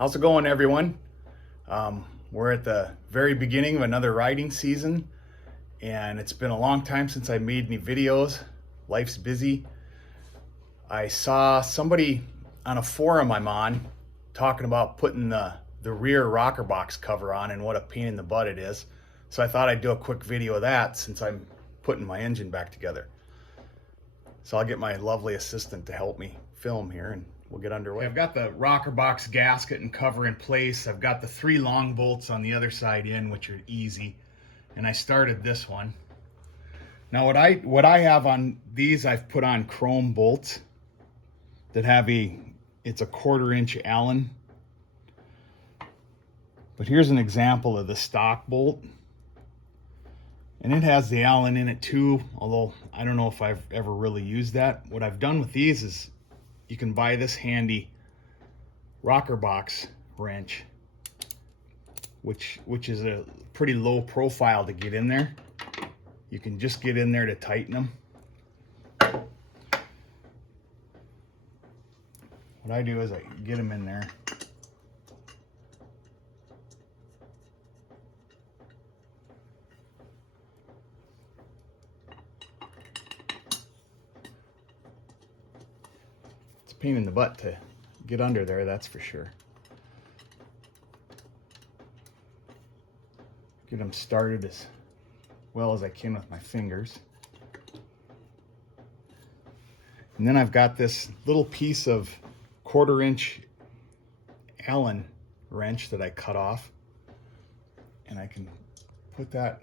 How's it going, everyone? We're at the very beginning of another riding season, and it's been a long time since I made any videos. Life's busy. I saw somebody on a forum I'm on talking about putting the rear rocker box cover on and what a pain in the butt it is. So I thought I'd do a quick video of that since I'm putting my engine back together. So I'll get my lovely assistant to help me film here and we'll get underway. I've got the rocker box gasket and cover in place. I've got the 3 long bolts on the other side in, which are easy. And I started this one. Now what I have on these, I've put on chrome bolts that have it's a 1/4 inch Allen. But here's an example of the stock bolt. And it has the Allen in it too, although I don't know if I've ever really used that. What I've done with these is you can buy this handy rocker box wrench, which is a pretty low profile to get in there. You can just get in there to tighten them. What I do is I get them in there. Pain in the butt to get under there, that's for sure. Get them started as well as I can with my fingers. And then I've got this little piece of 1/4 inch Allen wrench that I cut off, and I can put that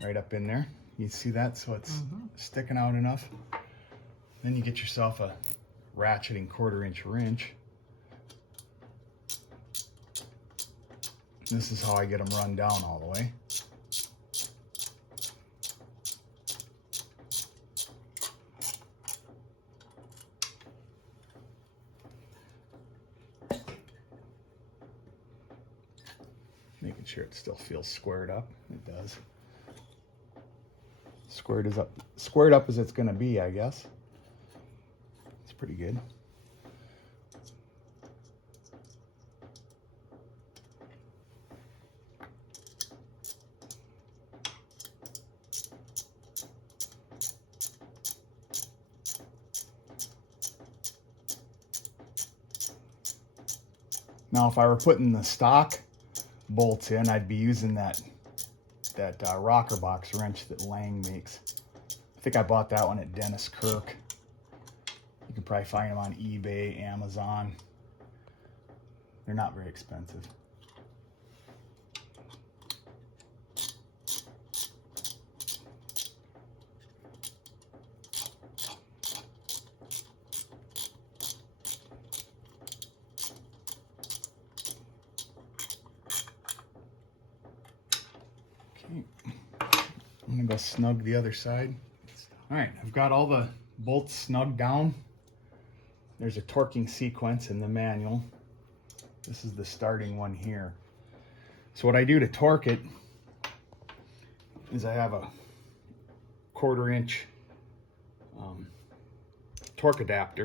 right up in there. You see that? So it's sticking out enough. Then you get yourself a ratcheting 1/4 inch wrench. This is how I get them run down all the way. Making sure it still feels squared up. It does. Squared up as it's going to be, I guess. Pretty good. Now, if I were putting the stock bolts in, I'd be using that rocker box wrench that Lang makes. I think I bought that one at Dennis Kirk. You can probably find them on eBay, Amazon. They're not very expensive. Okay, I'm gonna go snug the other side. All right, I've got all the bolts snugged down. There's a torquing sequence in the manual. This is the starting one here. So what I do to torque it is I have a 1/4 inch torque adapter.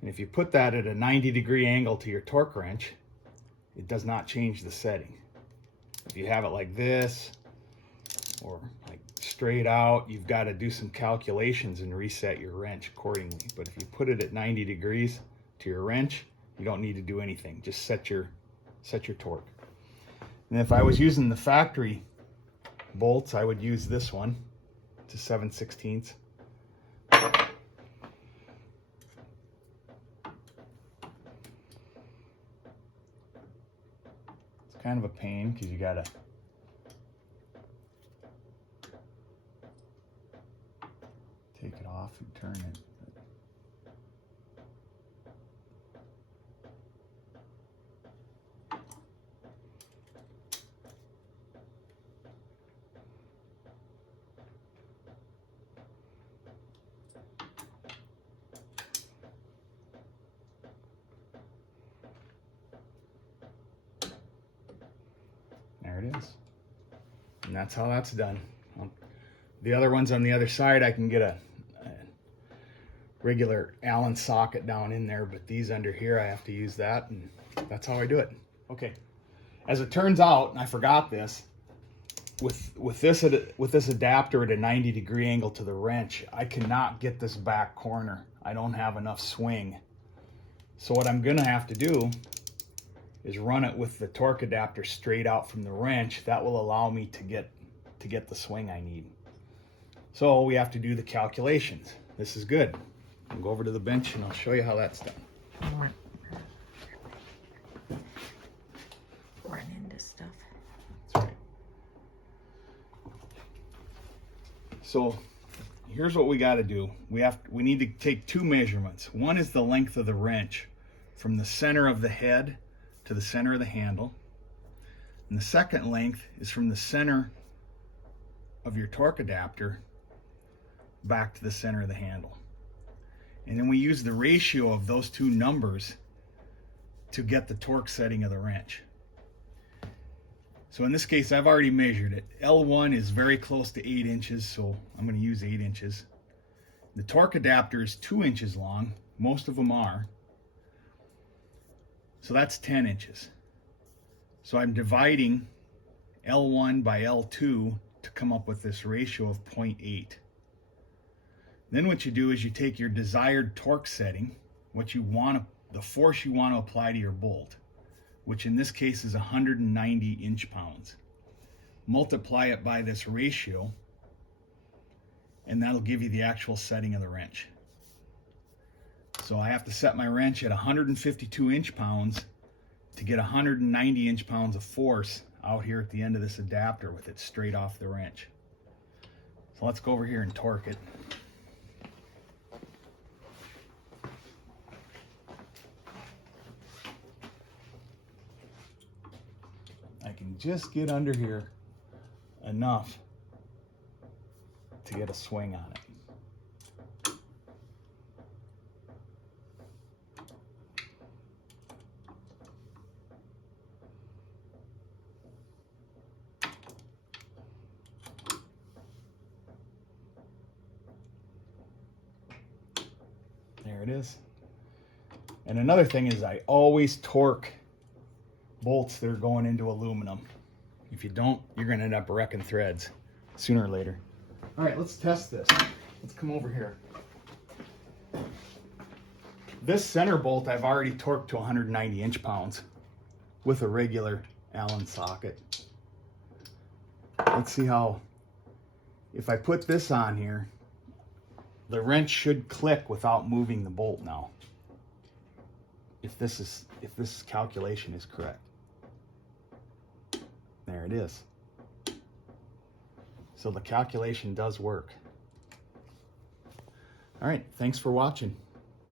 And if you put that at a 90-degree angle to your torque wrench, it does not change the setting. If you have it like this or like straight out, you've got to do some calculations and reset your wrench accordingly. But if you put it at 90 degrees to your wrench, you don't need to do anything. Just set your torque. And if I was using the factory bolts, I would use this one to 7/16. It's kind of a pain because you gotta take it off and turn it. There it is. And that's how that's done. The other ones on the other side, I can get a regular Allen socket down in there, but these under here, I have to use that, and that's how I do it. Okay. As it turns out, and I forgot this, with this adapter at a 90-degree angle to the wrench, I cannot get this back corner. I don't have enough swing. So what I'm gonna have to do is run it with the torque adapter straight out from the wrench. That will allow me to get the swing I need. So we have to do the calculations. This is good. I'll go over to the bench and I'll show you how that's done. Run into stuff. That's right. So here's what we got to do. We need to take two measurements. One is the length of the wrench from the center of the head to the center of the handle. And the second length is from the center of your torque adapter back to the center of the handle. And then we use the ratio of those two numbers to get the torque setting of the wrench. So in this case, I've already measured it. L1 is very close to 8 inches, so I'm going to use 8 inches. The torque adapter is 2 inches long. Most of them are. So that's 10 inches. So I'm dividing L1 by L2 to come up with this ratio of 0.8. Then what you do is you take your desired torque setting, the force you want to apply to your bolt, which in this case is 190 inch-pounds. Multiply it by this ratio, and that'll give you the actual setting of the wrench. So I have to set my wrench at 152 inch-pounds to get 190 inch-pounds of force out here at the end of this adapter with it straight off the wrench. So let's go over here and torque it. I can just get under here enough to get a swing on it. There it is. And another thing is I always torque bolts that are going into aluminum. If you don't, you're going to end up wrecking threads sooner or later. All right, let's test this. Let's come over here. This center bolt I've already torqued to 190 inch-pounds with a regular Allen socket. Let's see how, if I put this on here, the wrench should click without moving the bolt now. If this calculation is correct. There it is. So the calculation does work. All right, thanks for watching.